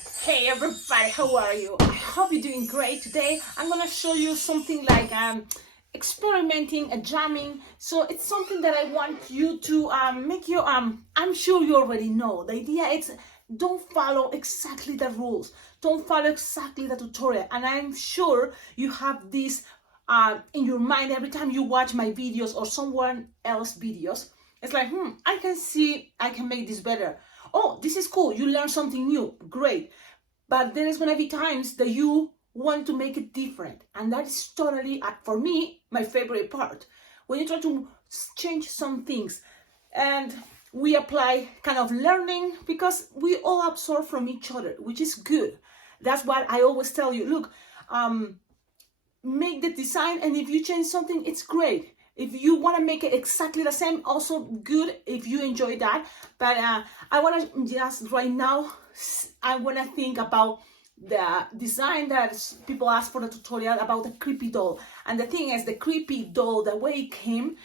Hey everybody, how are you? I hope you're doing great. Today I'm gonna show you something like experimenting and jamming. So it's something that I want you to make you I'm sure you already know. The idea is don't follow exactly the rules, don't follow exactly the tutorial, and I'm sure you have this in your mind every time you watch my videos or someone else videos. It's like, I can see I can make this better. Oh, this is cool, you learn something new, great. But there is going to be times that you want to make it different. And that is totally, for me, my favorite part. When you try to change some things and we apply kind of learning, because we all absorb from each other, which is good. That's what I always tell you. Look, make the design, and if you change something, it's great. If you want to make it exactly the same, also good if you enjoy that. But I want to just right now, I want to think about the design that people ask for the tutorial about the creepy doll. And the thing is, the creepy doll, the way it came,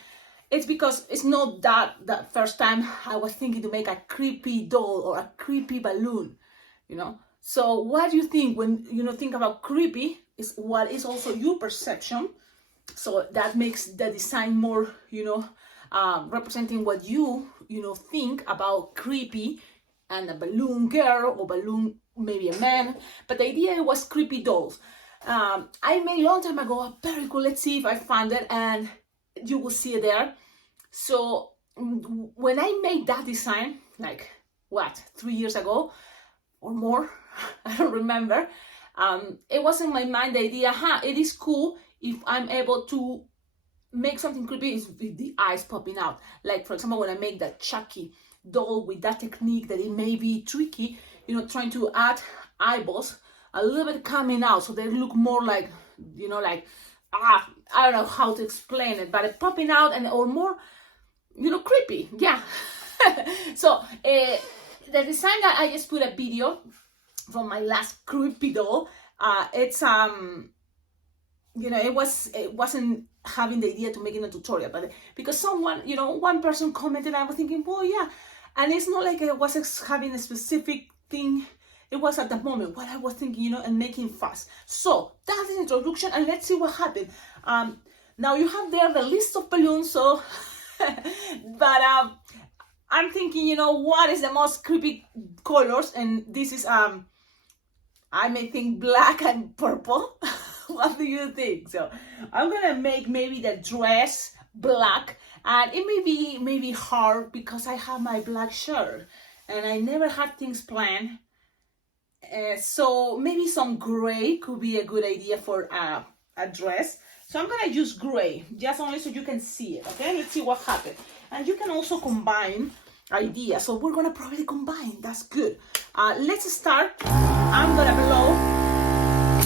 it's because it's not that the first time I was thinking to make a creepy doll or a creepy balloon, you know. So what do you think when you think about creepy? Is what is also your perception. So that makes the design more, representing what you think about creepy and a balloon girl or balloon maybe a man. But the idea was creepy dolls. I made a long time ago, very cool. Let's see if I find it, and you will see it there. So when I made that design, like 3 years ago or more, I don't remember. It was in my mind the idea, it is cool if I'm able to make something creepy is with the eyes popping out. Like, for example, when I make that Chucky doll with that technique that it may be tricky, trying to add eyeballs a little bit coming out so they look more like, I don't know how to explain it, but it popping out or more, creepy. Yeah. So the design that I just put a video from my last creepy doll. It's it wasn't having the idea to making a tutorial, but because someone, one person commented, I was thinking, well, yeah, and it's not like I was having a specific thing. It was at the moment what I was thinking, and making fast. So that's the introduction, and let's see what happened. Now you have there the list of balloons. So, but I'm thinking, what is the most creepy colors, and this is I may think black and purple. What do you think? So I'm gonna make maybe the dress black, and it may be maybe hard because I have my black shirt and I never had things planned. So maybe some gray could be a good idea for a dress. So I'm gonna use gray, just only so you can see it. Okay, let's see what happens. And you can also combine ideas. So we're gonna probably combine. That's good. Let's start. I'm gonna blow,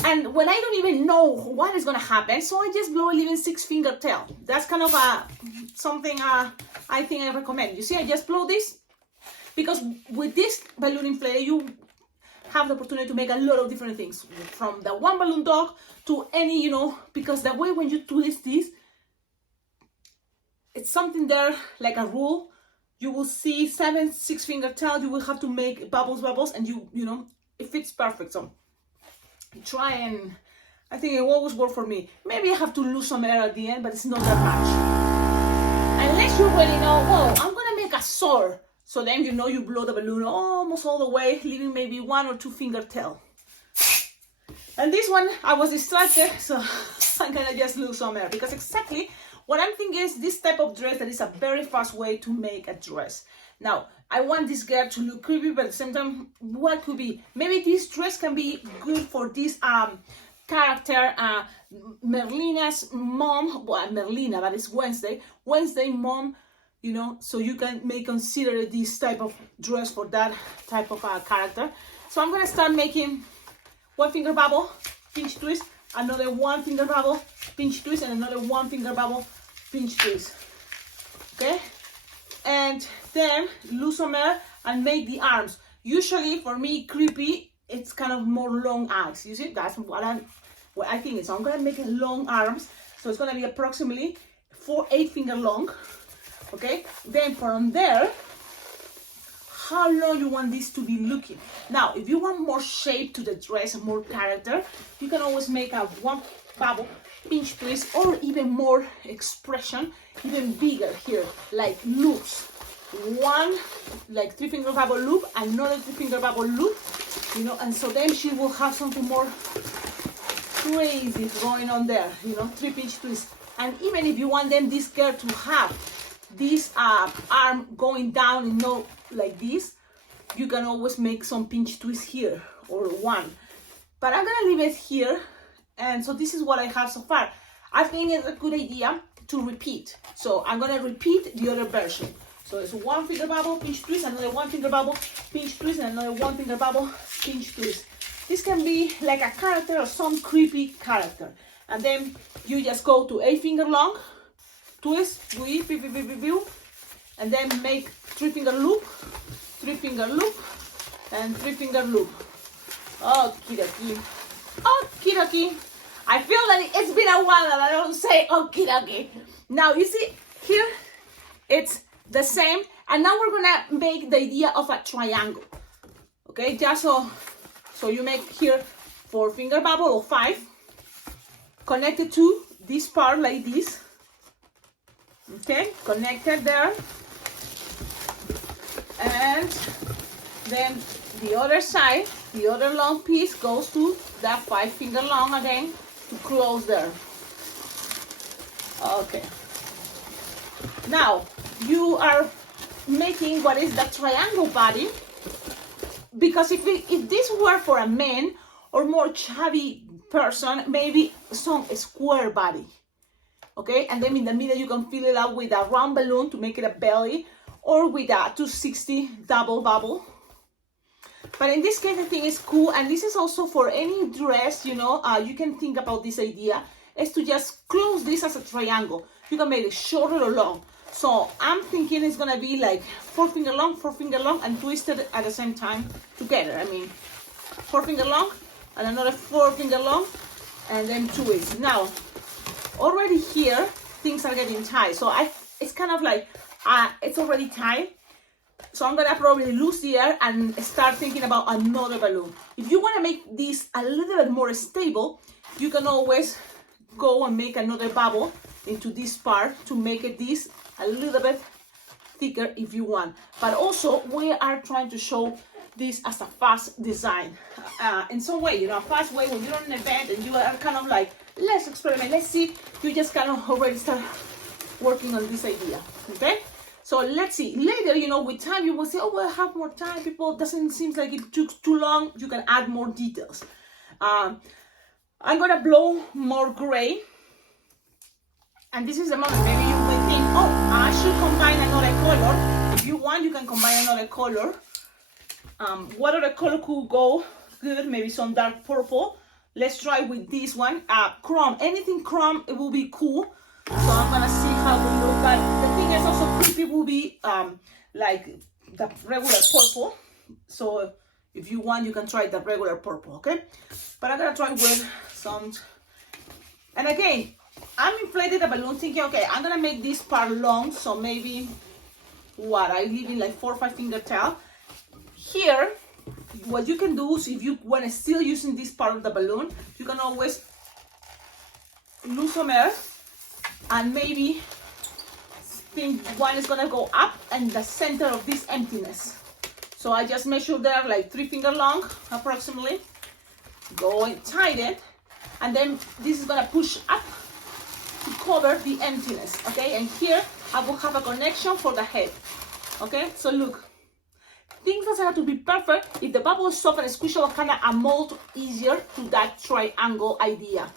and when I don't even know what is gonna happen, so I just blow a little 6-finger tail. That's kind of something I think I recommend. You see, I just blow this because with this balloon inflator, you have the opportunity to make a lot of different things, from the one balloon dog to any, because the way when you twist this, it's something there like a rule. You will see 7 6-finger tail. You will have to make bubbles, and it fits perfect. So try, and I think it always works for me. Maybe I have to lose some air at the end, but it's not that much. Unless you really know, I'm gonna make a sword. So then you blow the balloon almost all the way, leaving maybe 1 or 2-finger tail. And this one, I was distracted, so I'm gonna just lose some air, because exactly what I'm thinking is this type of dress that is a very fast way to make a dress. Now, I want this girl to look creepy, but at the same time, what could be? Maybe this dress can be good for this character, Merlina's mom. Well, Merlina, but it's Wednesday mom, so you can consider this type of dress for that type of character. So I'm gonna start making 1-finger bubble, pinch twist, another 1-finger bubble, pinch twist, and another 1-finger bubble, pinch twist. Okay, and then lose some air and make the arms. Usually for me, creepy, it's kind of more long arms. You see, that's what I think is. So I'm gonna make long arms. So it's gonna be approximately 8 finger long. Okay, then from there, how long you want this to be looking. Now, if you want more shape to the dress and more character, you can always make a one bubble pinch twist, or even more expression, even bigger here, like loops. One like 3-finger bubble loop, another 3-finger bubble loop, you know, and so then she will have something more crazy going on there, you know, 3 pinch twists. And even if you want them, this girl to have this arm going down and not like this, you can always make some pinch twist here or one. But I'm gonna leave it here, and so this is what I have so far. I think it's a good idea to repeat, so I'm gonna repeat the other version. So it's 1-finger bubble, pinch twist, another 1-finger bubble, pinch twist, and another 1-finger bubble, pinch twist. This can be like a character or some creepy character. And then you just go to 8-finger long, twist, and then make 3-finger loop, 3-finger loop, and 3-finger loop. Okie dokie. Okie dokie. I feel that it's been a while that I don't say okie dokie. Now you see here, it's the same, and now we're gonna make the idea of a triangle. Okay, just so you make here 4-finger bubble or 5, connected to this part like this. Okay, connected there, and then the other side, the other long piece goes to that 5-finger long again to close there. Okay. Now you are making what is the triangle body, because if this were for a man or more chubby person, maybe some square body. Okay, and then in the middle you can fill it up with a round balloon to make it a belly, or with a 260 double bubble. But in this case, I think it's cool, and this is also for any dress, you know, you can think about this idea, is to just close this as a triangle. You can make it shorter or long. So I'm thinking it's gonna be like 4-finger long, and twisted at the same time together. I mean, 4-finger long, and another 4-finger long, and then twist. Now, already here, things are getting tight. So it's kind of like, it's already tight. So I'm gonna probably lose the air and start thinking about another balloon. If you wanna make this a little bit more stable, you can always go and make another bubble into this part to make it this a little bit thicker if you want. But also, we are trying to show this as a fast design. In some way, you know, a fast way when you're on an event and you are kind of like, let's experiment, let's see, you just kind of already start working on this idea, okay? So let's see, later, you know, with time, you will say, oh, well, I have more time, people, doesn't seem like it took too long, you can add more details. I'm gonna blow more gray, and this is the moment, maybe you may think, oh, I should combine another color. If you want, you can combine another color. What other color could go good? Maybe some dark purple. Let's try with this one, chrome, anything chrome, it will be cool. So I'm gonna see how it will look. But the thing is also creepy will be like the regular purple. So if you want, you can try the regular purple, okay? But I'm gonna try with some. And again, I'm inflated the balloon thinking, okay, I'm gonna make this part long. So maybe what I leave in like 4 or 5-finger tail. Here, what you can do is if you want to still using this part of the balloon, you can always lose some air. And maybe think one is gonna go up and the center of this emptiness. So I just measure there like 3-finger long approximately, go and tight it, and then this is gonna push up to cover the emptiness, okay? And here I will have a connection for the head, okay? So look, things doesn't have to be perfect. If the bubble is soft and squishable, kind of a mold easier to that triangle idea.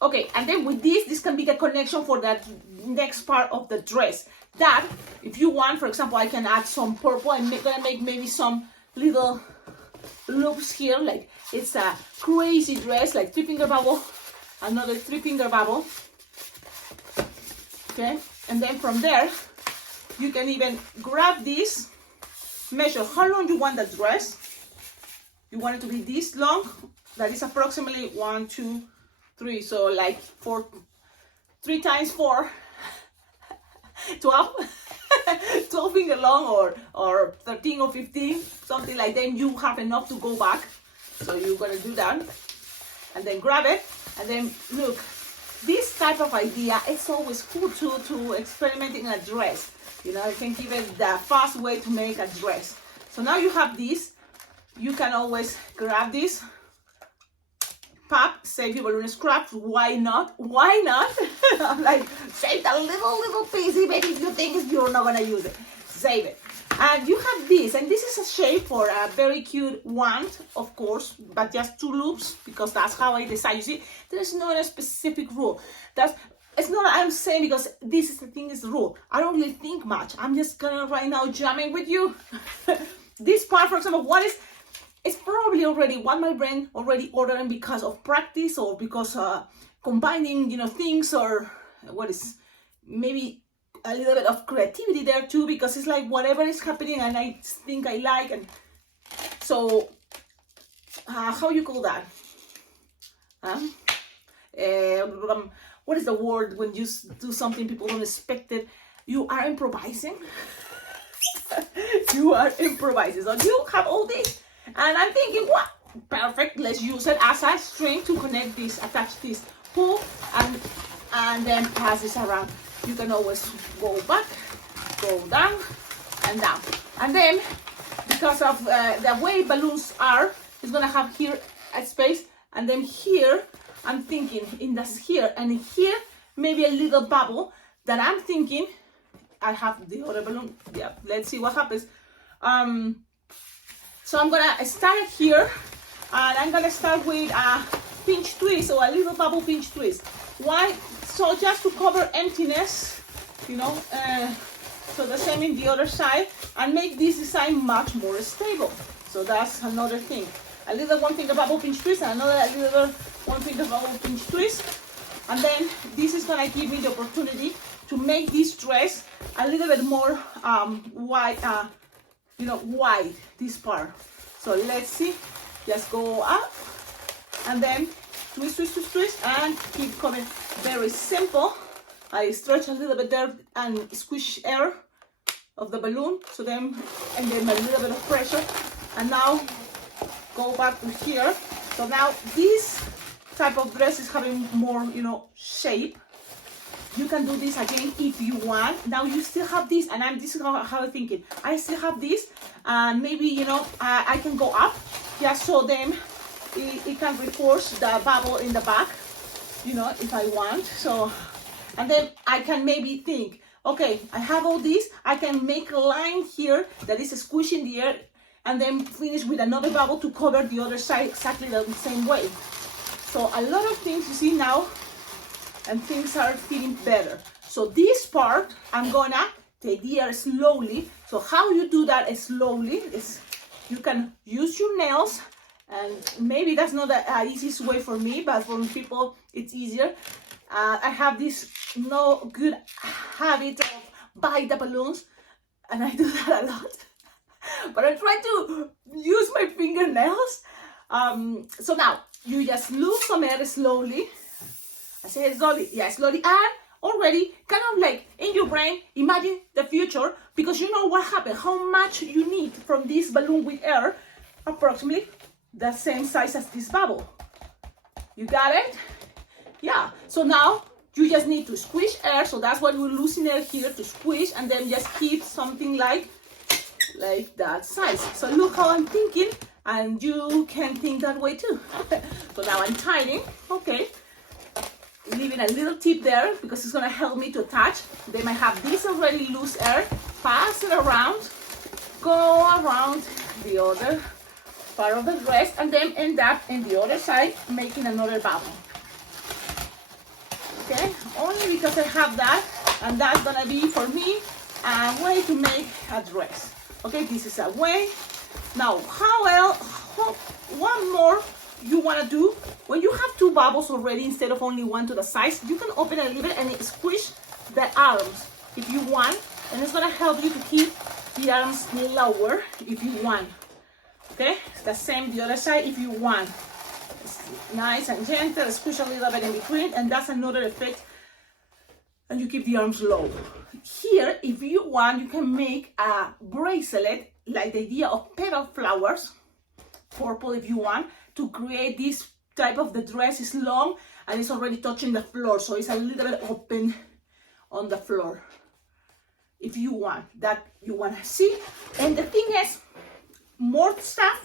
Okay, and then with this can be the connection for that next part of the dress. That, if you want, for example, I can add some purple and gonna make maybe some little loops here, like it's a crazy dress, like 3-finger bubble, another 3-finger bubble. Okay, and then from there, you can even grab this, measure how long you want the dress. You want it to be this long, that is approximately 1, 2, 3, so like 3 times 4, 12. 12 finger long or 13 or 15, something like that. You have enough to go back. So you're gonna do that. And then grab it. And then look, this type of idea, it's always cool to experimenting a dress. You know, you can give it the fast way to make a dress. So now you have this. You can always grab this. Pop, save your balloon scraps. Why not? Why not? I'm like, save a little piece, even if you think you're not gonna use it. Save it. And you have this, and this is a shape for a very cute wand, of course, but just 2 loops, because that's how I decide. You see, there's not a specific rule. It's not I'm saying because this is the thing, is the rule. I don't really think much. I'm just gonna right now jamming with you. This part, for example, it's probably already what my brain already ordering because of practice or because combining, you know, things, or what is maybe a little bit of creativity there too, because it's like whatever is happening and I think I like. And so how you call that? What is the word when you do something people don't expect it? You are improvising. You are improvising. So you have all this, and I'm thinking, what? Perfect. Let's use it as a string to connect this, attach this, pull, and then pass this around. You can always go back, go down, and down. And then, because of the way balloons are, it's gonna have here a space, and then here, I'm thinking in this here, and here, maybe a little bubble that I'm thinking, I have the other balloon. Yeah, let's see what happens. So I'm gonna start it here, and I'm gonna start with a pinch twist, or a little bubble pinch twist. Why? So just to cover emptiness, you know, so the same in the other side, and make this design much more stable. So that's another thing. A little one finger bubble pinch twist, and another little one finger bubble pinch twist. And then this is gonna give me the opportunity to make this dress a little bit more wide, you know, wide, this part. So let's see, just go up, and then twist, twist, twist, twist, and keep coming. Very simple. I stretch a little bit there and squish air of the balloon, so then, and then a little bit of pressure, and now go back to here. So now this type of dress is having more, you know, shape. You can do this again if you want. Now you still have this, and this is how I'm thinking. I still have this, and maybe, you know, I can go up, just so then it can reinforce the bubble in the back, you know, if I want. So, and then I can maybe think, okay, I have all this, I can make a line here that is squishing the air, and then finish with another bubble to cover the other side exactly the same way. So a lot of things you see now, and things are feeling better. So this part, I'm gonna take the air slowly. So how you do that slowly is you can use your nails, and maybe that's not the easiest way for me, but for people it's easier. I have this no good habit of bite the balloons, and I do that a lot. But I try to use my fingernails. So now you just lose some air slowly. I say slowly, yeah, slowly, and already kind of like in your brain, imagine the future, because you know what happened, how much you need from this balloon with air, approximately the same size as this bubble. You got it? Yeah. So now you just need to squish air, so that's why we're losing air here, to squish, and then just keep something like that size. So look how I'm thinking, and you can think that way too. So now I'm tightening, okay. Leaving a little tip there because it's gonna help me to attach. Then I have this already loose air, pass it around, go around the other part of the dress, and then end up in the other side making another bubble. Okay, only because I have that, and that's gonna be for me a way to make a dress. Okay, this is a way. Now, one more you want to do, when you have 2 bubbles already instead of only 1 to the sides, you can open it a little bit and squish the arms if you want, and it's going to help you to keep the arms lower if you want. Okay, it's the same the other side if you want. It's nice and gentle, squish a little bit in between, and that's another effect and you keep the arms low. Here, if you want, you can make a bracelet, like the idea of petal flowers, purple if you want, to create this type of the dress is long and it's already touching the floor, so it's a little bit open on the floor. If you want that, you want to see. And the thing is, more stuff,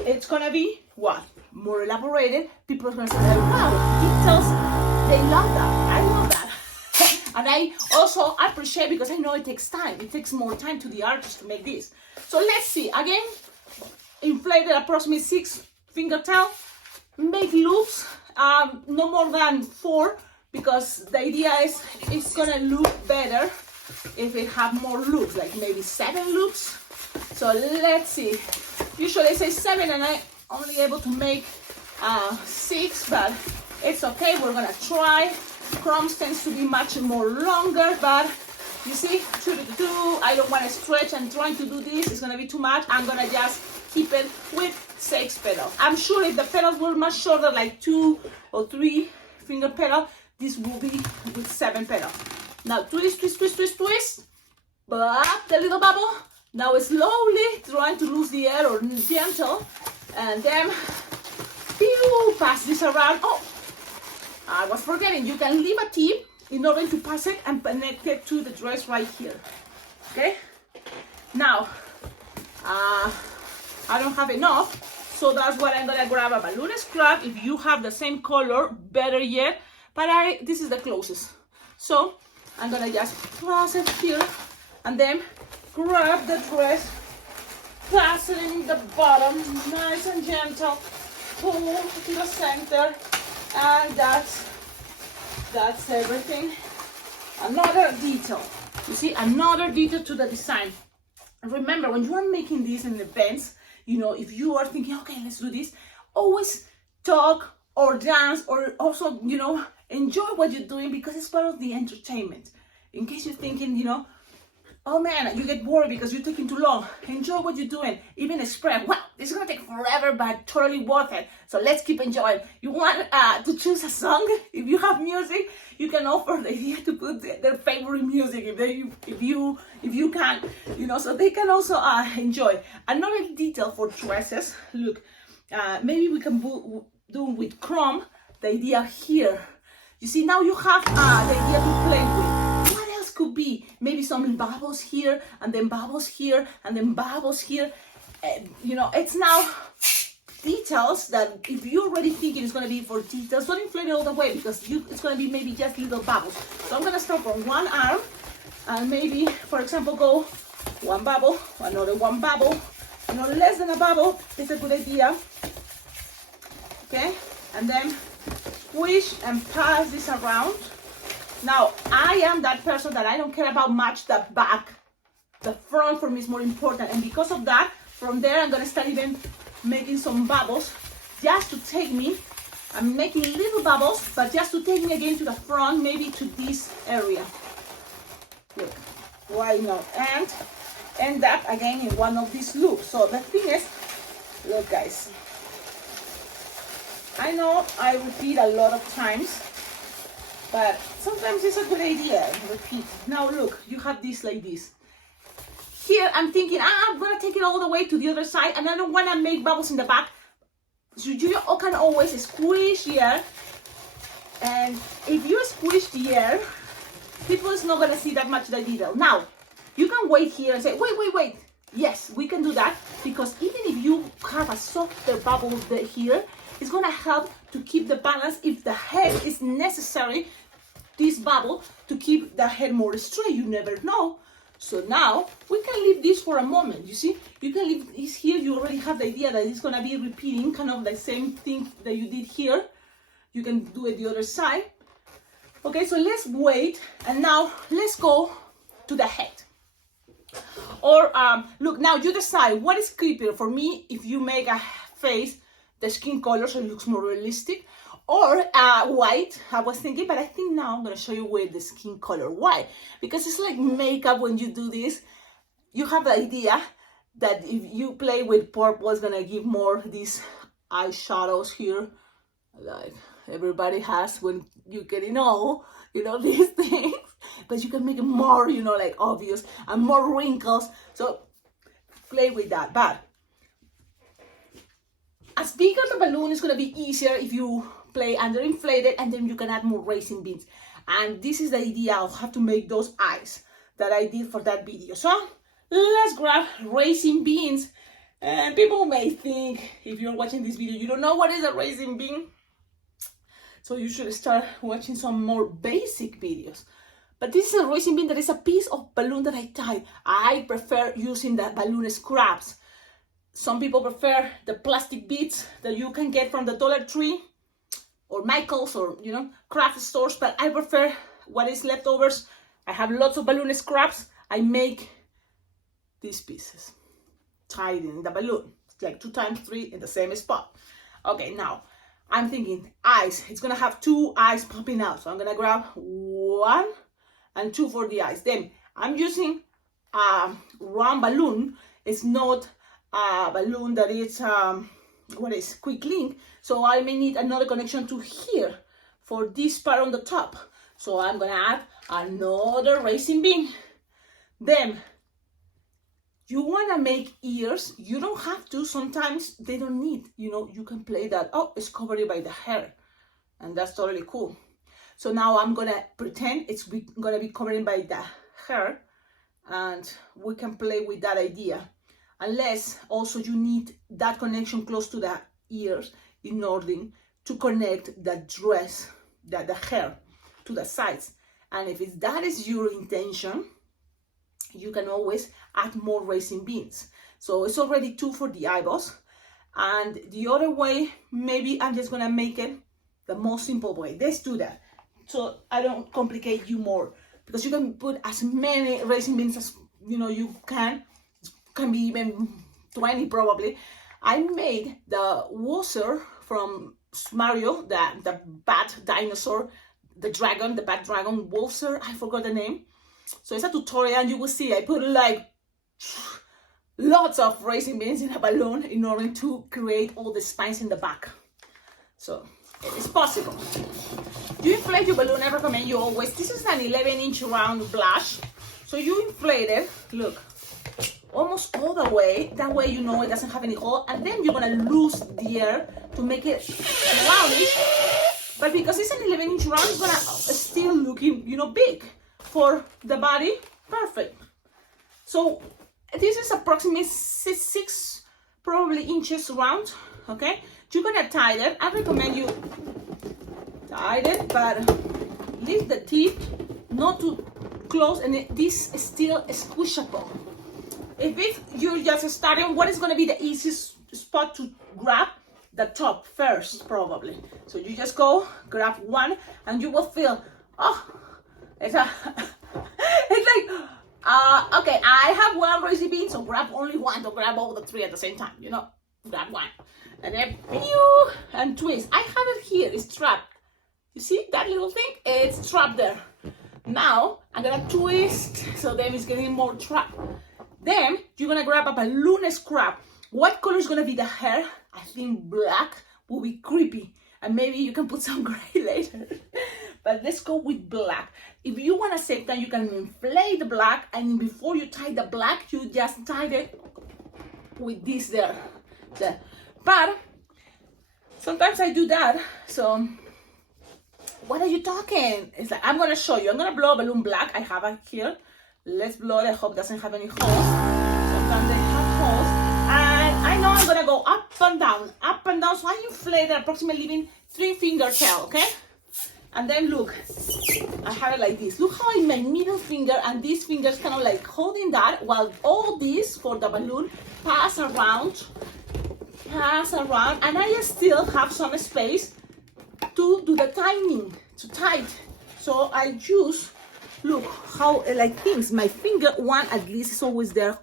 it's gonna be what? More elaborated. People are gonna say, wow, details, they love that. I love that. And I also appreciate, because I know it takes time. It takes more time to the artist to make this. So let's see. Again, inflated approximately 6 fingertail. Make loops, no more than 4, because the idea is it's gonna look better if it have more loops, like maybe 7 loops. So let's see. Usually I say 7 and I'm only able to make 6, but it's okay. We're gonna try. Crumbs tends to be much more longer, but you see, I don't want to stretch and trying to do this. It's gonna be too much. I'm gonna just keep it with 6 petals. I'm sure if the petals were much shorter, like 2 or 3 finger petal, this will be with 7 petals. Now twist, twist, twist, twist, twist. But the little bubble. Now slowly trying to lose the air, or gentle, and then pass this around. Oh, I was forgetting, you can leave a tip in order to pass it and connect it to the dress right here. Okay, now I don't have enough, so that's what I'm gonna grab a balloon scrap. If you have the same color, better yet, but this is the closest. So I'm gonna just pass it here and then grab the dress, pass it in the bottom, nice and gentle, pull to the center, and that's everything. Another detail, you see, another detail to the design. Remember, when you are making these in events, you know, if you are thinking, okay, let's do this, always talk or dance, or also, you know, enjoy what you're doing, because it's part of the entertainment. In case you're thinking, you know, oh man, you get bored because you're taking too long. Enjoy what you're doing. Even express, wow, this is gonna take forever, but totally worth it. So let's keep enjoying. You want to choose a song? If you have music, you can offer the idea to put their favorite music if you can, you know, so they can also enjoy. Another detail for dresses. Look, maybe we can do with chrome. The idea here. You see, now you have the idea to play with. Could be maybe some bubbles here, and then bubbles here, and then bubbles here. You know, it's now details that if you're already thinking it's going to be for details, don't inflate it all the way, because it's going to be maybe just little bubbles. So I'm going to start from one arm and maybe, for example, go one bubble, another one bubble, you know, less than a bubble is a good idea. Okay, and then squish and pass this around. Now, I am that person that I don't care about much the back. The front for me is more important. And because of that, from there, I'm going to start even making some bubbles just to take me. I'm making little bubbles, but just to take me again to the front, maybe to this area. Look, why not? And end up again in one of these loops. So the thing is, look guys, I know I repeat a lot of times, but sometimes it's a good idea to repeat. Now look, you have this like this. Here I'm thinking, I'm gonna take it all the way to the other side, and I don't wanna make bubbles in the back. So you can always squish here, and if you squish the air, people is not gonna see that much the detail. Now, you can wait here and say, wait. Yes, we can do that, because even if you have a softer bubble here, it's gonna help to keep the balance if the head is necessary, this bubble, to keep the head more straight. You never know. So now we can leave this for a moment. You see, you can leave this here. You already have the idea that it's gonna be repeating kind of the same thing that you did here. You can do it the other side. Okay, so let's wait, and now let's go to the head. Or look, now you decide what is creepier for me. If you make a face the skin color so it looks more realistic, or white, I was thinking, but I think now I'm going to show you with the skin color. Why? Because it's like makeup. When you do this, you have the idea that if you play with purple, it's going to give more these eyeshadows here, like everybody has when you're getting old, you know, these things. but you can make it more, you know, like obvious and more wrinkles. So play with that. But as big as the balloon is going to be easier if you play underinflated, and then you can add more racing beans. And this is the idea of how to make those eyes that I did for that video. So let's grab racing beans. And people may think, if you're watching this video, you don't know what is a racing bean. So you should start watching some more basic videos. But this is a racing bean that is a piece of balloon that I tied. I prefer using the balloon scraps. Some people prefer the plastic beads that you can get from the Dollar Tree or Michael's or, you know, craft stores. But I prefer what is leftovers. I have lots of balloon scraps. I make these pieces, tied in the balloon, like 2 times 3 in the same spot. Okay, now I'm thinking eyes. It's gonna have 2 eyes popping out. So I'm gonna grab 1 and 2 for the eyes. Then I'm using a round balloon. It's not a balloon that is quick link. So I may need another connection to here for this part on the top. So I'm gonna add another racing bean. Then you wanna make ears. You don't have to. Sometimes they don't need, you know, you can play that. Oh, it's covered by the hair. And that's totally cool. So now I'm gonna pretend it's gonna be covered by the hair. And we can play with that idea. Unless also you need that connection close to the ears in order to connect the dress, the hair to the sides. And if that is your intention, you can always add more racing beans. So it's already 2 for the eyeballs. And the other way, maybe I'm just gonna make it the most simple way. Let's do that. So I don't complicate you more, because you can put as many racing beans as you know you can be even 20 probably. I made the washer from Mario, the bad dinosaur, the bad dragon washer. I forgot the name. So it's a tutorial, and you will see I put like lots of racing beans in a balloon in order to create all the spines in the back. So it's possible. You inflate your balloon. I recommend you always. This is an 11-inch round blush. So you inflate it, look, almost all the way. That way you know it doesn't have any hole. And then you're gonna lose the air to make it roundish. But because it's an 11-inch round, it's gonna still looking, you know, big for the body. Perfect. So this is approximately 6 probably inches round. Okay, you're gonna tie it. I recommend you tie it, but leave the tip not too close, and this is still squishable. If you're just starting, what is going to be the easiest spot to grab? The top first, probably. So you just go grab one, and you will feel, oh, it's like, okay, I have 1 racing bean, so grab only 1. Don't grab all the 3 at the same time, you know, grab 1. And then, pew, and twist. I have it here, it's trapped. You see that little thing? It's trapped there. Now, I'm gonna twist, so then it's getting more trapped. Then, you're gonna grab a balloon scrap. What color is gonna be the hair? I think black will be creepy. And maybe you can put some gray later. But let's go with black. If you want to save time, you can inflate the black. And before you tie the black, you just tie it with this there. But sometimes I do that. So, what are you talking? It's like, I'm gonna show you. I'm gonna blow a balloon black. I have it here. Let's blow it. I hope it doesn't have any holes. Sometimes they have holes. And I know I'm gonna go up and down. So I inflate it approximately leaving 3 finger tail, okay? And then look, I have it like this. Look how my middle finger and this finger is kind of like holding that, while all this for the balloon pass around. And I still have some space to do the timing, to tie it. So I use, look how like things, my finger one at least is always there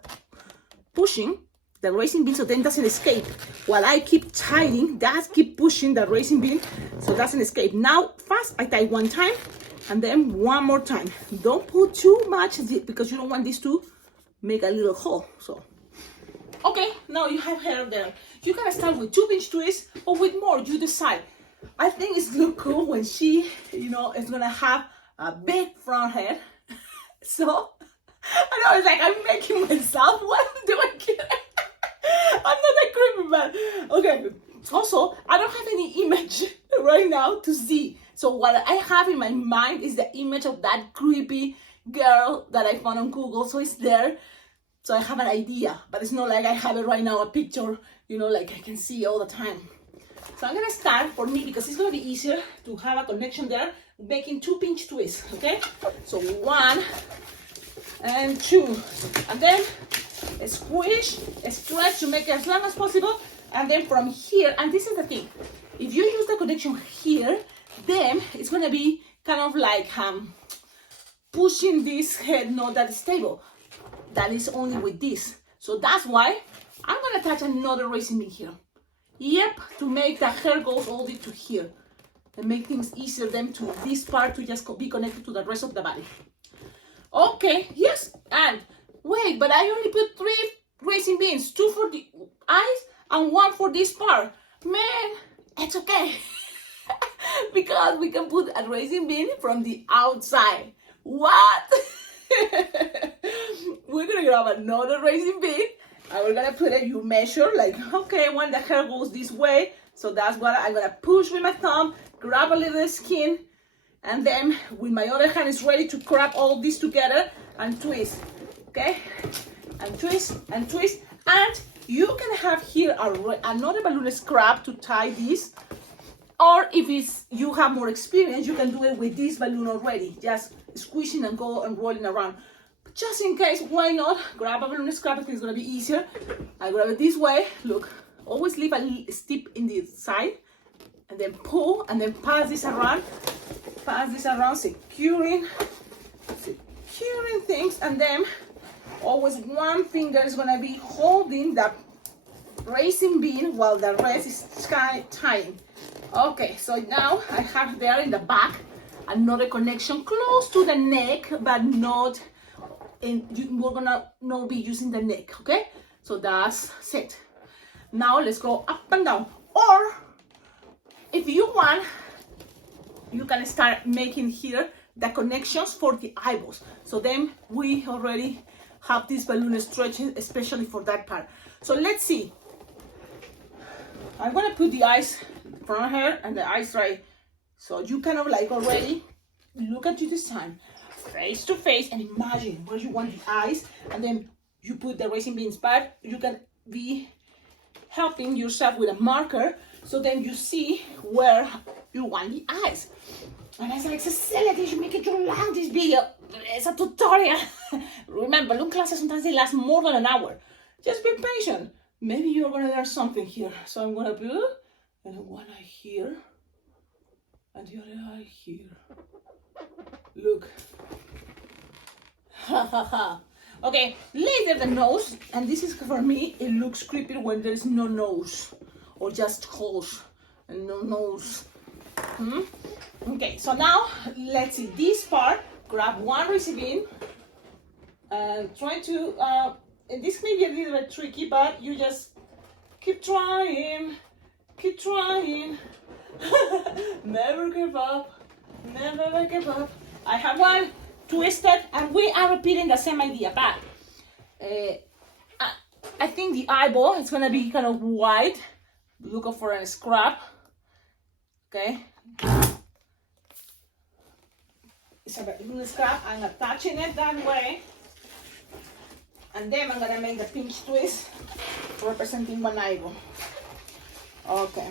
pushing the racing bean, so then it doesn't escape. While I keep tying, that keep pushing the racing bean, so it doesn't escape. Now, first I tie 1 time, and then 1 more time. Don't put too much because you don't want this to make a little hole. So, okay, now you have hair there. You can start with 2-inch twists or with more, you decide. I think it's look cool when she, you know, is gonna have a big front head. So I was like, I'm making myself. What am I doing? I'm not that creepy, but okay. Also, I don't have any image right now to see. So what I have in my mind is the image of that creepy girl that I found on Google. So it's there. So I have an idea, but it's not like I have it right now, a picture, you know, like I can see all the time. So I'm gonna start, for me, because it's gonna be easier to have a connection there, making 2 pinch twists, okay? So 1 and 2, and then squish, stretch to make it as long as possible, and then from here, and this is the thing, if you use the connection here, then it's gonna be kind of like pushing this head not that stable. That is only with this. So that's why I'm gonna attach another racing bean here. Yep, to make the hair goes all the way to here and make things easier then to this part to just be connected to the rest of the body. Okay, yes, and wait, but I only put 3 racing beans, 2 for the eyes and 1 for this part. Man, it's okay. Because we can put a racing bean from the outside. What? We're gonna grab another racing bean and we're gonna put it, you measure like, okay, when the hair goes this way, so that's what I'm gonna push with my thumb, grab a little skin, and then with my other hand is ready to grab all this together and twist, okay? And twist, and twist, and you can have here another balloon scrap to tie this, or if you have more experience, you can do it with this balloon already, just squishing and go and rolling around. But just in case, why not grab a balloon scrap? I think it's gonna be easier. I grab it this way. Look, always leave a stip in the side, and then pull, and then pass this around, securing things, and then always one finger is gonna be holding the racing bean while the rest is tying. Okay, so now I have there in the back another connection close to the neck, but not in, we're gonna not be using the neck, okay? So that's it. Now let's go up and down. Or if you want, you can start making here the connections for the eyeballs. So then we already have this balloon stretching, especially for that part. So let's see. I'm gonna put the eyes front here and the eyes right. So you kind of like already look at you this time, face to face, and imagine where you want the eyes, and then you put the racing beans back. You can be helping yourself with a marker, so then you see where you want the eyes. And I was like, Cecilia, did you make it too long, this video? It's a tutorial. Remember, balloon classes sometimes they last more than an hour. Just be patient. Maybe you're gonna learn something here. So I'm gonna put one eye here and the other eye here. Look. Ha ha ha. Okay, later the nose, and this is for me, it looks creepy when there is no nose or just holes and no nose. Okay, so now let's see this part. Grab one racing bean and try to, and this may be a little bit tricky, but you just keep trying. Never give up, never give up. I have one twisted, and we are repeating the same idea, but I think the eyeball is gonna be kind of wide. Look for a scrap. Okay. It's a balloon scrap. I'm attaching it that way, and then I'm gonna make the pinch twist representing one eyeball. Okay.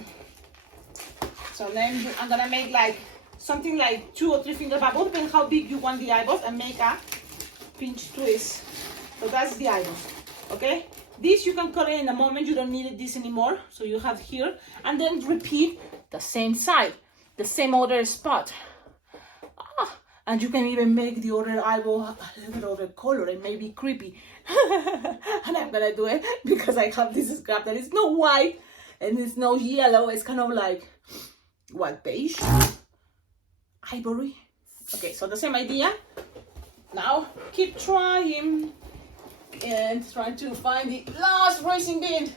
So then I'm gonna make like something like 2 or 3 finger bubble, depending how big you want the eyeballs, and make a pinch twist. So that's the eyeballs. Okay. This you can cut it in a moment. You don't need this anymore. So you have here, and then repeat the same side, the same other spot. And you can even make the other eyeball a little bit of a color. It may be creepy. And I'm gonna do it because I have this scrap that is no white and it's no yellow. It's kind of like, what, beige? Ivory? Okay, so the same idea. Now keep trying and try to find the last racing bean.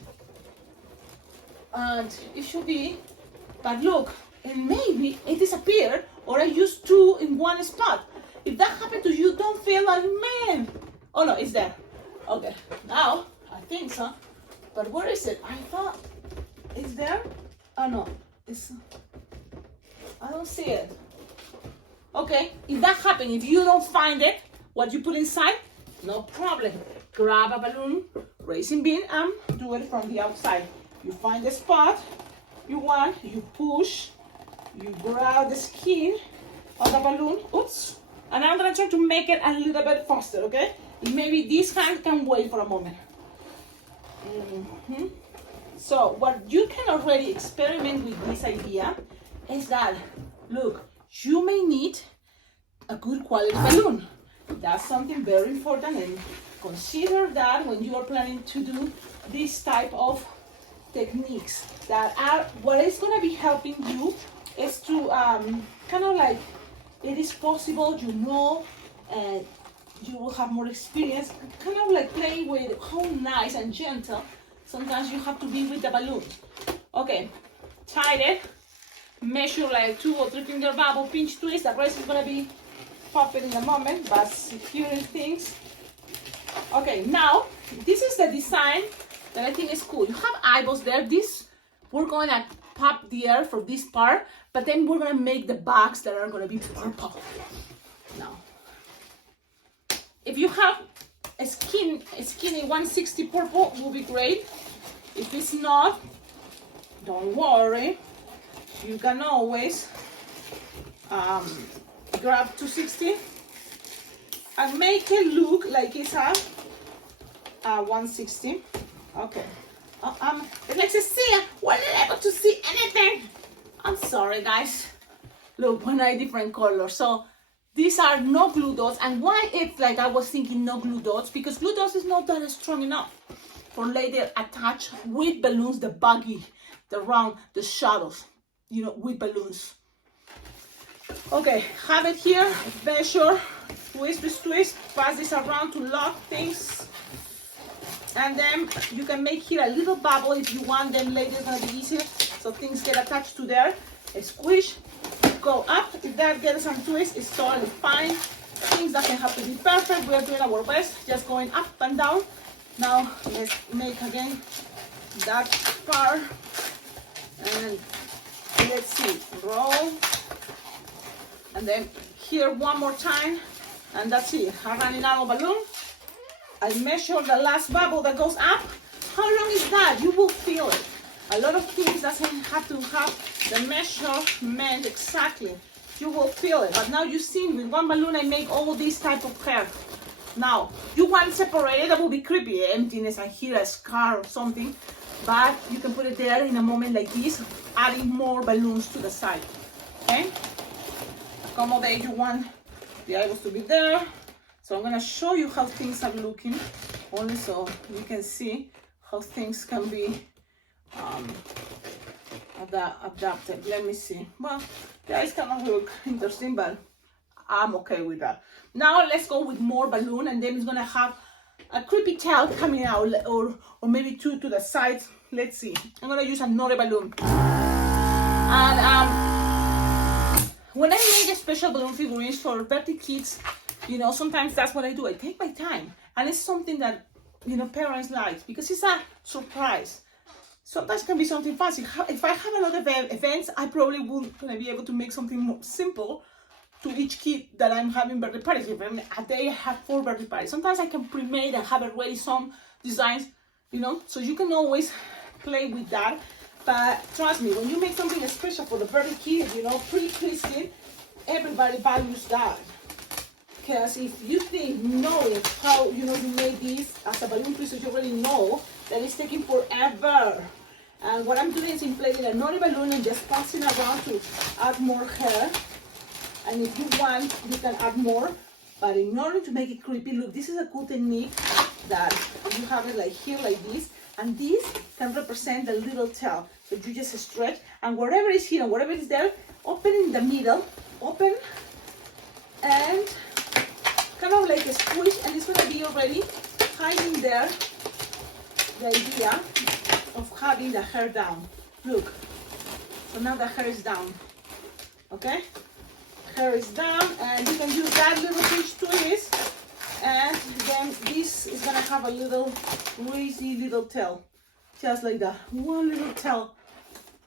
And it should be, but look, and maybe it disappeared, or I used 2 in one spot. if that happened to you, don't feel like, man. Oh no, it's there. Okay, now I think so. But where is it? I thought it's there. Oh no, I don't see it. Okay, if that happened, if you don't find it, what you put inside, no problem. Grab a balloon, raisin bean, and do it from the outside. You find the spot you want, you push, you grab the skin of the balloon. Oops. And I'm gonna try to make it a little bit faster, okay? Maybe this hand can wait for a moment. So what you can already experiment with this idea is that, look, you may need a good quality balloon. That's something very important, and consider that when you are planning to do this type of techniques that are, what is going to be helping you is to kind of like, it is possible, you know, and you will have more experience, kind of like playing with how nice and gentle sometimes you have to be with the balloon. Okay, tie it, measure like 2 or 3 finger bubble, pinch twist. The rest is going to be popping in a moment, but securing things. Okay, now this is the design that I think is cool. You have eyeballs there. This, we're going to pop the air for this part, but then we're going to make the bags that are going to be purple. Now, if you have a skinny 160 purple, will be great. If it's not, don't worry. You can always grab 260 and make it look like it's a 160. Okay. It's like, Cecilia, we're not able to see anything. I'm sorry, guys. Look, when I different colors. So these are no glue dots. And why it's like I was thinking no glue dots? Because glue dots is not that strong enough for later attach with balloons, the baggy, the round, the shadows, you know, with balloons. Okay, have it here, measure, twist, pass this around to lock things. And then you can make here a little bubble if you want, then later it's gonna be easier. So things get attached to there. A squish, go up. If that gets some twist, it's totally fine. Things doesn't have to be perfect. We are doing our best, just going up and down. Now let's make again that part. And let's see, roll. And then here one more time. And that's it. I'm running out of balloon. I measure the last bubble that goes up. How long is that? You will feel it. A lot of things doesn't have to have the measurement exactly. You will feel it. But now you see, with one balloon I make all this type of hair. Now, you want separated, that will be creepy, emptiness and here a scar or something. But you can put it there in a moment like this, adding more balloons to the side. Okay? Accommodate, you want the eyeballs to be there. So I'm going to show you how things are looking, only so you can see how things can be adapted. Let me see. Well, the eyes cannot look interesting, but I'm okay with that. Now let's go with more balloon, and then it's going to have a creepy tail coming out, or maybe 2 to the sides. Let's see. I'm going to use another balloon. And when I make a special balloon figurines for birthday kids, you know, sometimes that's what I do. I take my time, and it's something that, you know, parents like because it's a surprise. Sometimes it can be something fancy. If I have another events, I probably won't gonna be able to make something more simple to each kid that I'm having birthday parties. If a day I have 4 birthday parties, sometimes I can pre-made and have already some designs, you know, so you can always play with that. But trust me, when you make something special for the birthday kid, you know, pre-Christine, everybody values that. Because if you think knowing how, you know, you made this as a balloon piece, you already know that it's taking forever. And what I'm doing is inflating another balloon and just passing around to add more hair. And if you want, you can add more. But in order to make it creepy, look, this is a cool technique that you have it like here, like this. And this can represent the little tail. So you just stretch, and whatever is here and whatever is there, open in the middle, open, and kind of like a squish, and it's going to be already hiding there the idea of having the hair down. Look, so now the hair is down. Okay, hair is done, and you can use that little pinch twist, and then this is gonna have a little crazy little tail, just like that, one little tail,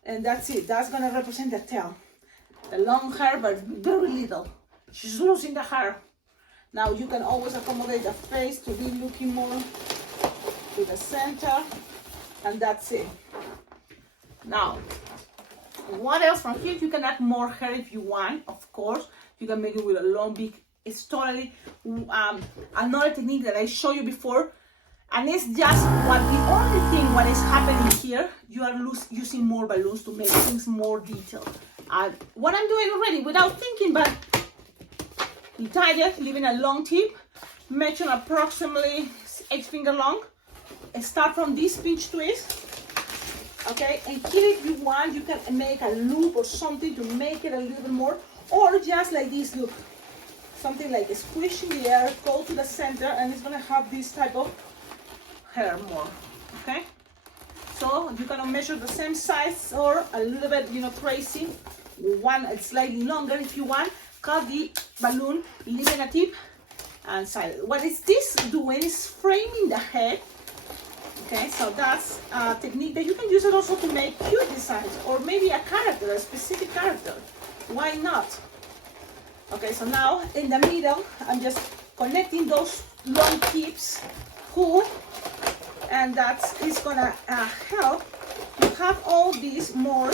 and that's it. That's gonna represent the tail, the long hair, but very little. She's losing the hair. Now you can always accommodate the face to be looking more to the center, and that's it. Now, what else from here? You can add more hair if you want, of course. You can make it with a long beak. It's totally another technique that I showed you before, and it's just what the only thing what is happening here, you are using more balloons to make things more detailed. What I'm doing already without thinking, but you tie it, leaving a long tip, measure approximately 8 finger long, and start from this pinch twist. Okay, and here if you want, you can make a loop or something to make it a little bit more, or just like this, look, something like a squish in the air, go to the center, and it's gonna have this type of hair more, okay? So you can measure the same size or a little bit, crazy, one slightly longer if you want, cut the balloon, leaving a tip, and side. What is this doing is framing the head. Okay, so that's a technique that you can use it also to make cute designs, or maybe a character, a specific character. Why not? Okay, so now in the middle, I'm just connecting those long tips, and that is gonna help you have all these more,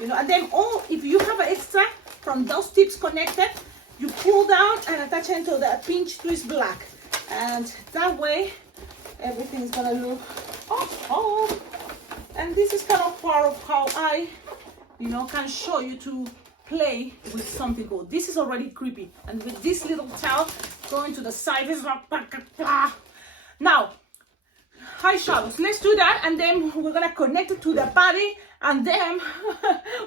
and then if you have an extra from those tips connected, you pull down and attach it to the pinch twist black, and that way everything is gonna look and this is kind of part of how I can show you to play with something cool. This is already creepy, and with this little tail going to the side is now high shadows. Let's do that, and then we're gonna connect it to the body, and then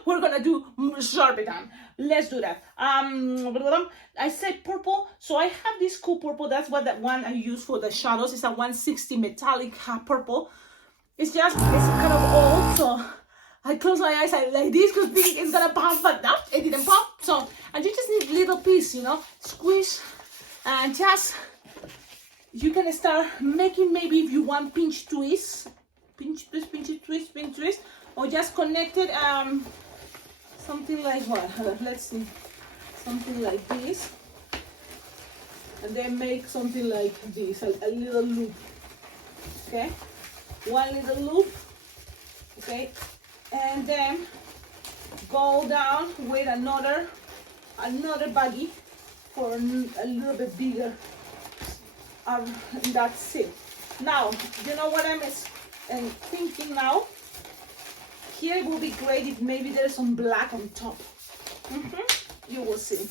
we're gonna do sharpie down. Let's do that. I said purple, so I have this cool purple. That's what that one I use for the shadows. It's a 160 metallic purple. It's kind of old, so I close my eyes like this because it's gonna pop, but no, it didn't pop. So, and you just need little piece, squish, and just you can start making, maybe if you want pinch twist, or just connect it, something like what? Let's see, something like this, and then make something like this, a little loop. Okay, one little loop. Okay, and then go down with another baggie for a little bit bigger. That's it. Now, you know what I'm thinking now? Here it will be great if maybe there's some black on top. You will see.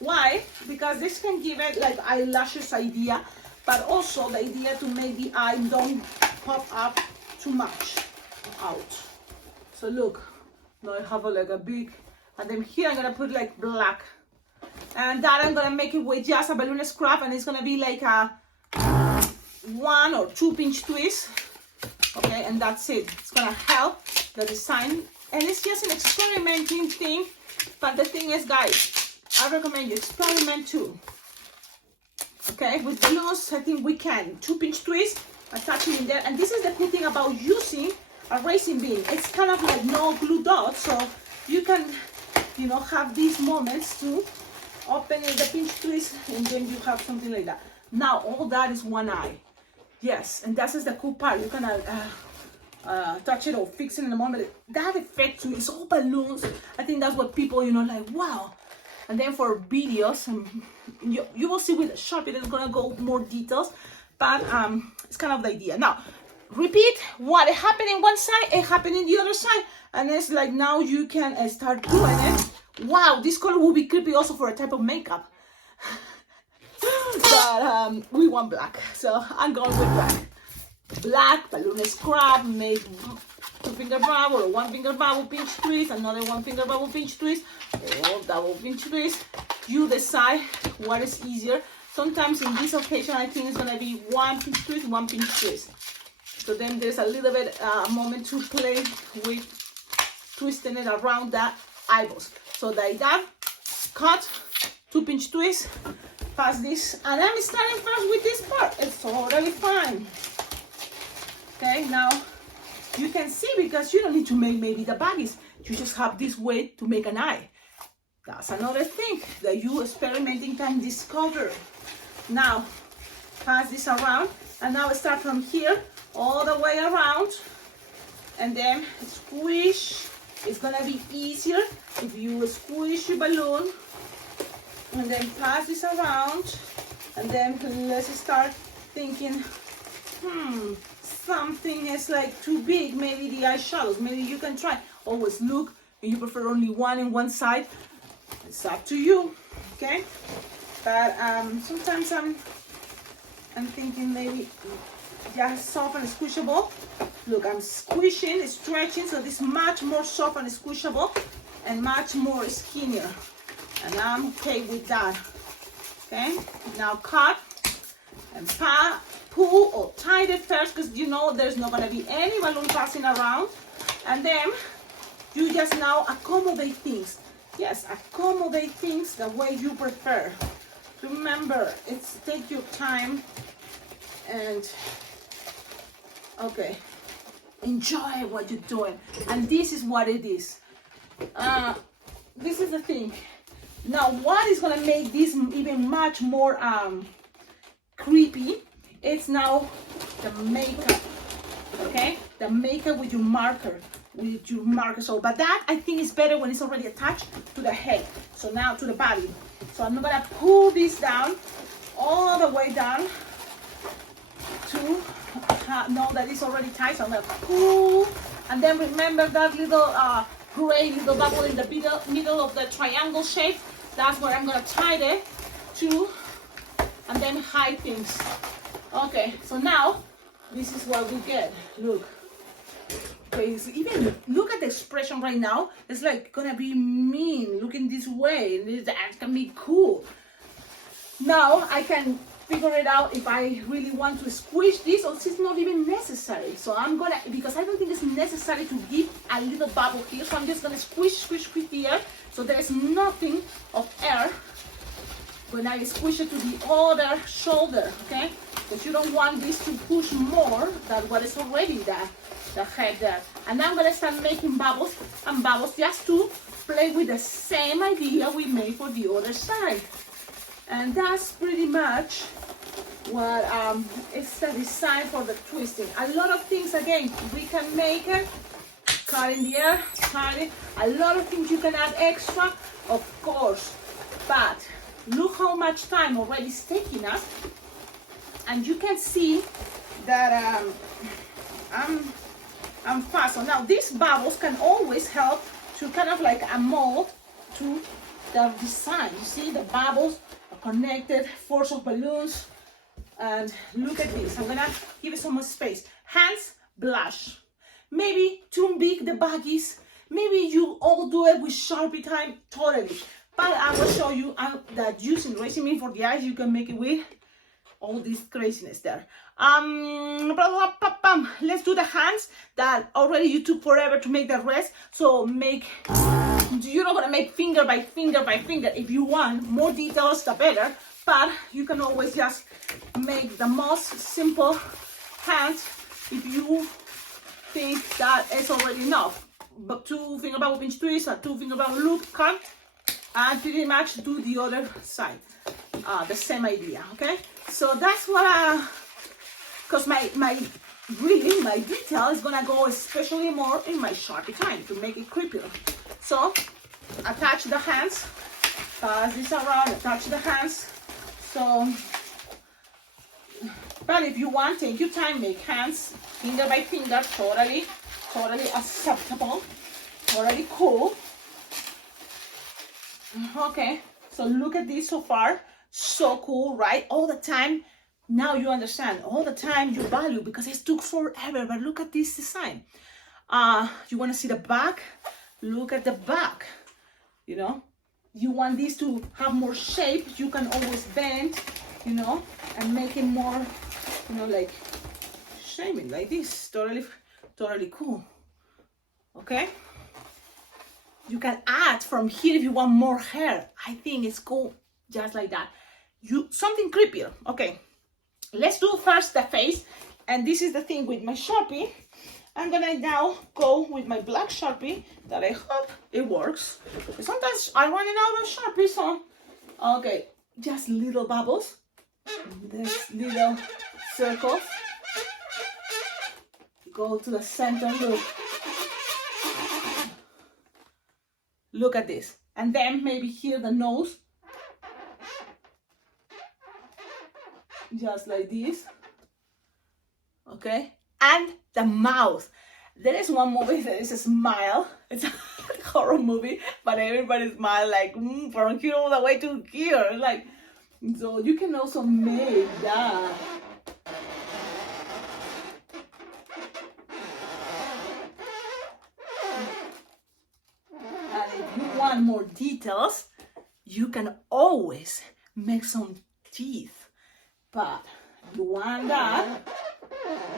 Why? Because this can give it like eyelashes idea, but also the idea to make the eye don't pop up too much out. So look, now I have like a big, and then here I'm gonna put like black, and that I'm gonna make it with just a balloon scrap, and it's gonna be like a 1 or 2 pinch twist. Okay, and that's it. It's gonna help the design, and it's just an experimenting thing. But the thing is, guys, I recommend you experiment too. Okay, with balloons, I think we can 2 pinch twist, attach it in there, and this is the cool thing about using a racing bean. It's kind of like no glue dot, so you can, have these moments to open the pinch twist, and then you have something like that. Now all that is one eye. Yes, and that is the cool part. You can touch it or fix it in a moment. That effect too is all balloons. I think that's what people, like, wow. And then for videos, you will see with the Sharpie that's gonna go more details, but it's kind of the idea. Now, repeat what happened in one side, it happened in the other side, and it's like now you can start doing it. Wow, this color will be creepy also for a type of makeup. But we want black, so I'm going with black. Black, balloon scrap, make 2-finger bubble or 1-finger bubble pinch twist, another 1-finger bubble pinch twist, or double pinch twist. You decide what is easier. Sometimes in this occasion, I think it's gonna be 1 pinch twist, 1 pinch twist. So then there's a little bit moment to play with twisting it around the eyeballs. So like that, cut, 2 pinch twists, pass this, and I'm starting first with this part. It's totally fine. Okay, now you can see, because you don't need to make maybe the baggies. You just have this way to make an eye. That's another thing that you experimenting can discover. Now, pass this around, and now start from here all the way around, and then squish. It's gonna be easier if you squish your balloon, and then pass this around, and then let's start thinking, something is like too big, maybe the eyeshadows, maybe you can try. Always look, if you prefer only one in one side, it's up to you, okay? But sometimes I'm thinking maybe just soft and squishable. Look, I'm squishing, stretching, so this is much more soft and squishable and much more skinnier. And I'm okay with that. Okay, now cut and pull or tie it first, because you know there's not gonna be any balloon passing around. And then you just now accommodate things. Yes, accommodate things the way you prefer. Remember, it's take your time and okay, enjoy what you're doing. And this is what it is. This is the thing. Now, what is gonna make this even much more creepy? It's now the makeup. Okay, the makeup with your marker. So, but that I think is better when it's already attached to the head. So now to the body. So I'm gonna pull this down, all the way down to know that it's already tight. So I'm gonna pull, and then remember that little gray little bubble in the middle of the triangle shape. That's where I'm gonna tie it to, and then hide things. Okay, so now this is what we get. Look. Okay, so even look at the expression right now. It's like gonna be mean, looking this way, and it's gonna be cool. Now I can figure it out if I really want to squish this, or it's not even necessary. So I'm gonna, because I don't think it's necessary to give a little bubble here, so I'm just gonna squish the air, so there is nothing of air when I squish it to the other shoulder, okay? Because you don't want this to push more than what is already there. The head there. And I'm gonna start making bubbles and bubbles just to play with the same idea we made for the other side. And that's pretty much what is the design for the twisting. A lot of things, again, we can make it, cut in the air, cut it. A lot of things you can add extra, of course. But look how much time already it's taking us. And you can see that I'm fast. So now these bubbles can always help to kind of like a mold to the design. You see the bubbles are connected, force of balloons. And look at this. I'm gonna give it some more space. Hands, blush. Maybe too big the baggies. Maybe you all do it with Sharpie time, totally. But I will show you that using resin for the eyes, you can make it with all this craziness there. Let's do the hands that already you took forever to make the rest. So you're not gonna make finger by finger by finger. If you want more details, the better. But you can always just make the most simple hands if you think that is already enough. But 2 finger bubble pinch twist, a 2 finger bubble loop, cut, and pretty much do the other side. The same idea, okay? So that's what because my detail is gonna go especially more in my Sharpie time to make it creepier. So attach the hands, pass this around, attach the hands. So, but if you want, take your time, make hands finger by finger, totally acceptable, totally cool. Okay, so look at this so far. So cool, right? All the time. Now you understand. All the time you value, because it took forever. But look at this design. You want to see the back? Look at the back. You know, you want this to have more shape. You can always bend, you know, and make it more, you know, like shaming like this. Totally cool. Okay. you can add from here if you want more hair. I think it's cool just like that. Something creepier. Okay, let's do first the face. And this is the thing with my Sharpie. I'm gonna now go with my black Sharpie that I hope it works. Sometimes I'm running out of Sharpie, so okay, just little bubbles. This little circles. Go to the center, look at this. And then maybe here the nose. Just like this. Okay? And the mouth. There is one movie that is a smile. It's a horror movie, but everybody smile like from here all the way to here. Like, so you can also make that. And if you want more details, you can always make some teeth. But you want that,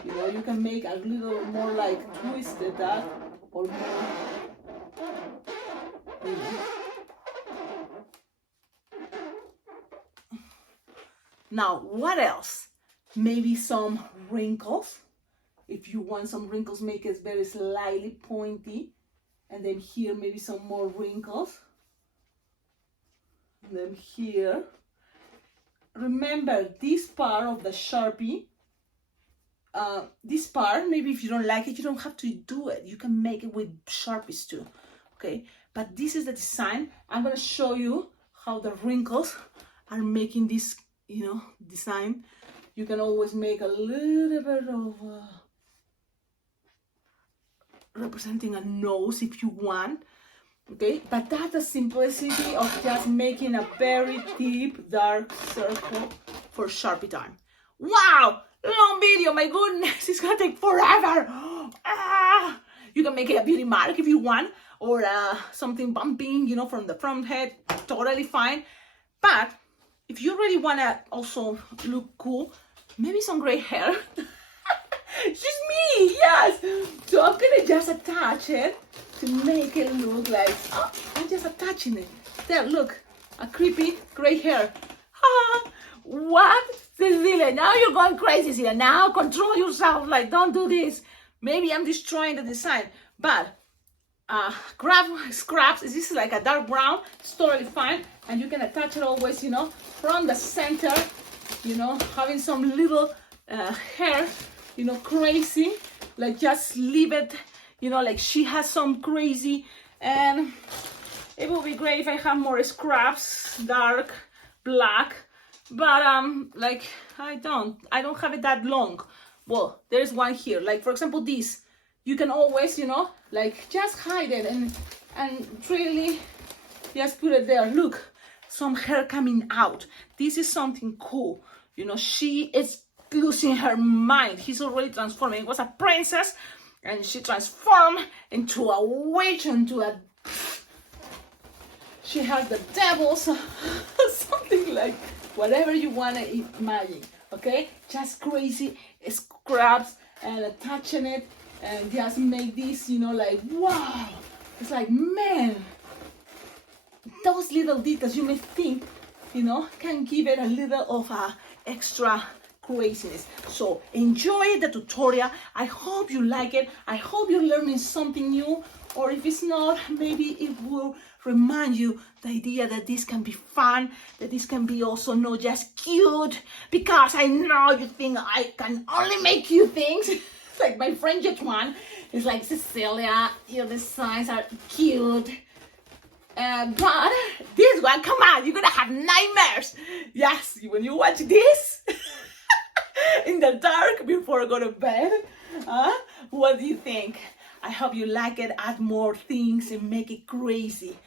you know, you can make a little more like twisted that or more, you know. Now, what else? Maybe some wrinkles. If you want some wrinkles, make it very slightly pointy. And then here, maybe some more wrinkles. And then here. Remember this part of the Sharpie. This part, maybe if you don't like it, you don't have to do it. You can make it with Sharpies too. Okay? But this is the design. I'm going to show you how the wrinkles are making this, you know, design. You can always make a little bit of representing a nose if you want. Okay, but that's the simplicity of just making a very deep dark circle for Sharpie time. Wow, long video, my goodness, it's gonna take forever. You can make it a beauty mark if you want, or something bumping, you know, from the front head, totally fine. But if you really wanna also look cool, maybe some gray hair. Just me, yes. So I'm gonna just attach it to make it look like, oh, I'm just attaching it. There, look, a creepy gray hair. What? Cecilia, now you're going crazy, Cecilia. Now control yourself, like don't do this. Maybe I'm destroying the design, but grab scraps. This is like a dark brown, it's totally fine. And you can attach it always, you know, from the center, you know, having some little hair, you know, crazy, like just leave it, you know, like she has some crazy. And it would be great if I have more scraps, dark, black, but like I don't have it that long. Well, there's one here, like for example this, you can always, you know, like just hide it and really just put it there. Look, some hair coming out. This is something cool, you know. She is losing her mind. He's already transforming. It was a princess and she transformed into a witch, into a, she has the devil, so something like whatever you want to imagine. Okay, just crazy scraps and attaching it and just make this, you know, like wow. It's like, man, those little details you may think, you know, can give it a little of a extra craziness. So enjoy the tutorial. I hope you like it. I hope you're learning something new, or if it's not, maybe it will remind you the idea that this can be fun, that this can be also not just cute, because I know you think I can only make cute things. Like my friend just one is like, Cecilia, your designs are cute. But this one, come on, you're gonna have nightmares. Yes, when you watch this in the dark before I go to bed, what do you think? I hope you like it, add more things and make it crazy.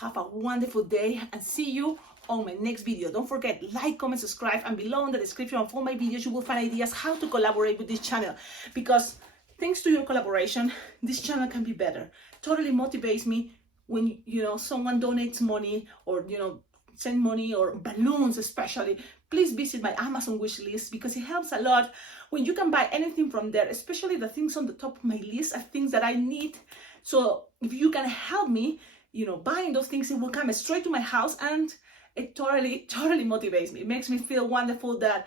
Have a wonderful day and see you on my next video. Don't forget, like, comment, subscribe, and below in the description of all my videos you will find ideas how to collaborate with this channel, because thanks to your collaboration this channel can be better. Totally motivates me when, you know, someone donates money, or, you know, send money, or balloons especially. Please visit my Amazon wish list, because it helps a lot when you can buy anything from there, especially the things on the top of my list are things that I need. So if you can help me buying those things. It will come straight to my house, and it totally motivates me. It makes me feel wonderful that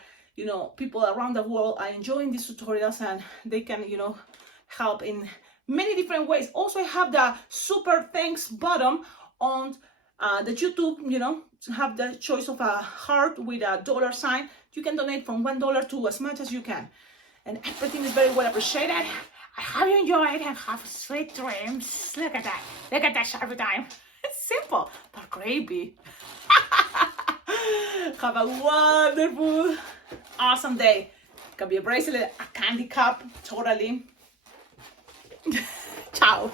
people around the world are enjoying these tutorials, and they can help in many different ways. Also, I have the super thanks button on the YouTube, have the choice of a heart with a dollar sign. You can donate from $1 to as much as you can, and everything is very well appreciated. I hope you enjoyed and have sweet dreams. Look at that Sharpie time. It's simple but creepy. Have a wonderful, awesome day. It can be a bracelet, a candy cup, totally. Ciao.